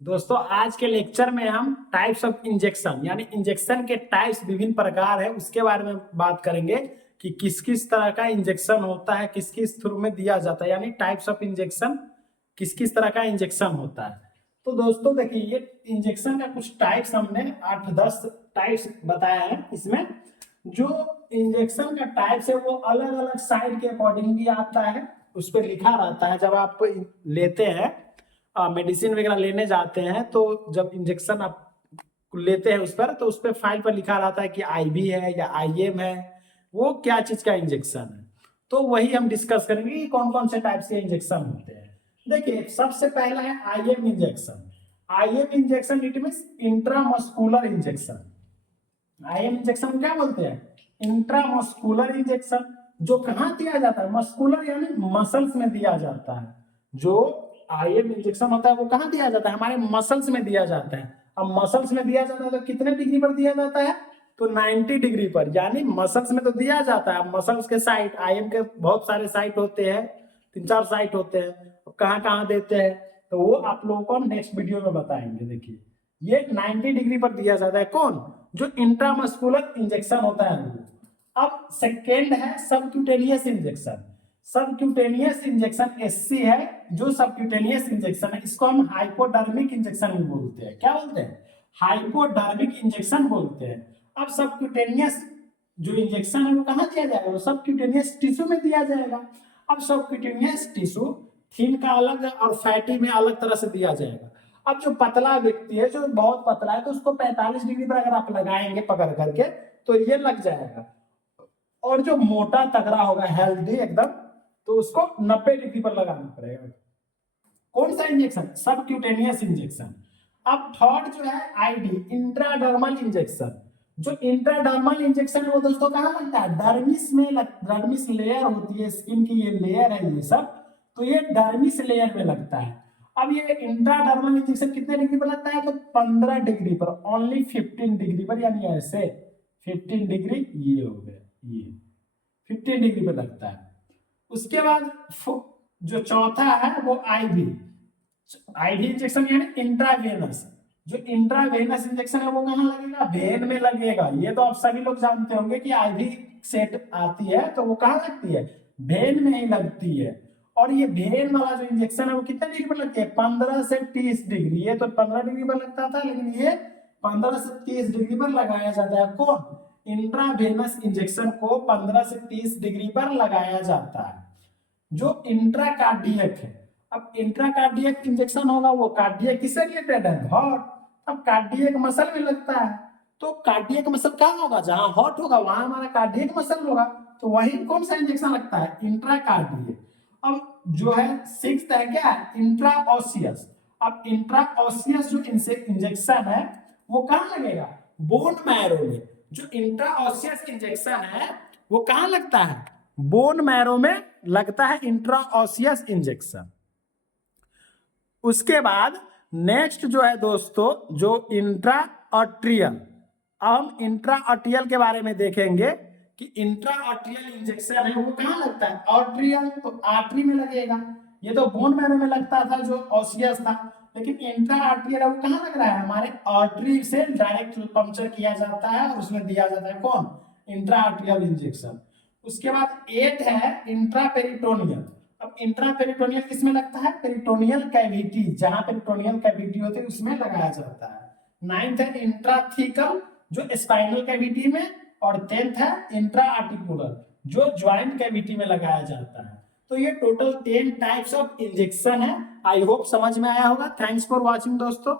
दोस्तों आज के लेक्चर में हम टाइप्स ऑफ इंजेक्शन यानी इंजेक्शन के टाइप्स विभिन्न प्रकार है उसके बारे में बात करेंगे कि किस किस तरह का इंजेक्शन होता है, किस किस थ्रू में दिया जाता है, यानी टाइप्स ऑफ इंजेक्शन किस किस तरह का इंजेक्शन होता है। तो दोस्तों देखिए, ये इंजेक्शन का कुछ टाइप्स हमने 8-10 टाइप्स बताया है। इसमें जो इंजेक्शन का टाइप्स है वो अलग अलग साइड के अकॉर्डिंग भी आता है, उस पर लिखा रहता है। जब आप लेते हैं मेडिसिन वगैरह लेने जाते हैं तो जब इंजेक्शन आप लेते हैं उस पर फाइल पर लिखा रहता है कि आईवी है या आईएम है, वो क्या चीज का इंजेक्शन है। तो वही हम डिस्कस करेंगे कि कौन कौन से टाइप के इंजेक्शन होते हैं। देखिए, सबसे पहला है IM injection. IM injection it means intramuscular injection. IM injection क्या बोलते हैं? Intramuscular injection. जो कहां दिया जाता है? मस्कुलर यानी मसल्स में दिया जाता है। जो आईएम इंजेक्शन होता है वो कहां दिया जाता है? हमारे मसल्स में दिया जाता है। अब मसल्स में दिया जाता है तो कितने डिग्री पर दिया जाता है? तो 90 डिग्री पर, यानी मसल्स में तो दिया जाता है। मसल्स के साइट, आईएम के बहुत सारे साइट होते हैं, 3-4 साइट होते हैं। कहां कहां देते हैं तो वो आप लोगों को नेक्स्ट वीडियो में बताएंगे। देखिए, ये 90 डिग्री पर दिया जाता है। कौन? जो इंट्रामस्कुलर इंजेक्शन होता है वो। अब सेकेंड है subcutaneous injection. Subcutaneous injection SC है। जो सबक्यूटेनियस इंजेक्शन है इसको हम हाइपोडर्मिक इंजेक्शन भी बोलते हैं। क्या बोलते हैं? हाइपोडर्मिक इंजेक्शन बोलते हैं। अब सबक्यूटेनियस जो इंजेक्शन है वो कहां दिया जाएगा? वो सबक्यूटेनियस टिश्यू में दिया जाएगा। अब सबक्यूटेनियस टिश्यू थिन का अलग और फैटी में अलग तरह से दिया जाएगा। अब जो पतला व्यक्ति है, जो बहुत पतला है, तो उसको 45 डिग्री पर अगर आप लगाएंगे पकड़ करके तो ये लग जाएगा। और जो मोटा तगड़ा होगा, हेल्दी एकदम, तो उसको 90 डिग्री पर लगाना पड़ेगा। कौन सा इंजेक्शन? Subcutaneous injection. अब थर्ड जो है आईडी, इंट्राडर्मल इंजेक्शन। जो इंट्राडर्मल इंजेक्शन है वो दोस्तों कहां लगता है? डर्मिस में डर्मिस लेयर होती है, स्किन की ये लेयर है ये सब, तो ये डर्मिस लेयर में लगता है। अब ये इंट्राडर्मल इंजेक्शन कितने डिग्री पर लगता है? तो 15 डिग्री पर, ओनली 15 डिग्री पर, यानी ऐसे 15 डिग्री, ये हो गया, ये 15 डिग्री पर लगता है। उसके बाद जो चौथा है वो आईवी। आईवी इंजेक्शन यानी इंट्रावेनस। जो इंट्रावेनस इंजेक्शन है वो कहां लगेगा? वेन में लगेगा। ये तो आप सभी लोग जानते होंगे कि आईवी सेट आती है तो वो कहां लगती है? वेन में ही लगती है। और ये वेन वाला जो इंजेक्शन है वो कितने डिग्री पर लगती है? 15 से 30 डिग्री। ये तो 15 डिग्री पर लगता था, लेकिन ये 15 से 30 डिग्री पर लगाया जाता है। कौन? इंट्रावेनस इंजेक्शन को 15 से 30 डिग्री पर लगाया जाता है। जो इंट्राकार्डियक है, अब इंट्राकार्डियक इंजेक्शन होगा वो कार्डियक किससे रिलेटेड है? हार्ट। अब कार्डियक मसल में लगता है, तो कार्डियक मसल कहां होगा? जहां हार्ट होगा वहां हमारा कार्डियक मसल होगा, तो वही कौन सा इंजेक्शन लगता है? इंट्राकार्डियक। अब जो है सिक्स्थ है क्या? इंट्राओसियस। अब इंट्राओसियस जो इंजेक्शन है वो कहां लगेगा? बोन मैरो में। जो इंट्राओसियस इंजेक्शन है वो कहां लगता है? बोन मैरो में लगता है इंट्राओसियस इंजेक्शन। उसके बाद नेक्स्ट जो है दोस्तों, जो इंट्रा आर्ट्रियल। अब हम इंट्रा आर्ट्रियल के बारे में देखेंगे कि इंट्रा आर्ट्रियल इंजेक्शन है वो कहां लगता है? आर्ट्रियल, तो आर्टरी में लगेगा। ये तो बोन मैरो में लगता था जो ऑसियस था, लेकिन इंट्रा आर्ट्रियल है वो कहां लग रहा है? हमारे आर्टरी से डायरेक्ट पंक्चर किया जाता है और उसमें दिया जाता है। कौन? Intra arterial injection. उसके बाद 8 है इंट्रा पेरिटोनियल। अब इंट्रापेरिटोनियल किसमें लगता है? पेरिटोनियल कैविटी, जहां पेरिटोनियल कैविटी होती है उसमें लगाया जाता है। 9th है इंट्राथिकल, जो स्पाइनल कैविटी में। और 10th है इंट्रा आर्टिकुलर, जो ज्वाइंट कैविटी में लगाया जाता है। तो ये टोटल 10 टाइप्स ऑफ इंजेक्शन है। आई होप समझ में आया होगा। थैंक्स फॉर वॉचिंग दोस्तों।